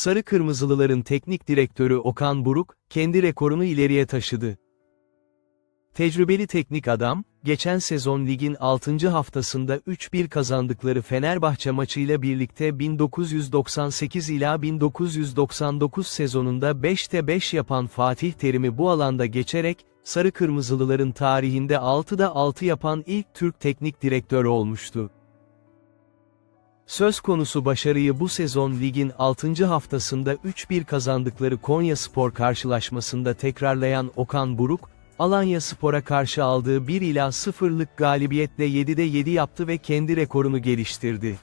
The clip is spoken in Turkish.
Sarı Kırmızılıların teknik direktörü Okan Buruk, kendi rekorunu ileriye taşıdı. Tecrübeli teknik adam, geçen sezon ligin 6. haftasında 3-1 kazandıkları Fenerbahçe maçıyla birlikte 1998 ila 1999 sezonunda 5'te 5 yapan Fatih Terim'i bu alanda geçerek, Sarı Kırmızılıların tarihinde 6'da 6 yapan ilk Türk teknik direktör olmuştu. Söz konusu başarıyı bu sezon ligin 6. haftasında 3-1 kazandıkları Konya Spor karşılaşmasında tekrarlayan Okan Buruk, Alanya Spor'a karşı aldığı 1 ila 0'lık galibiyetle 7'de 7 yaptı ve kendi rekorunu geliştirdi.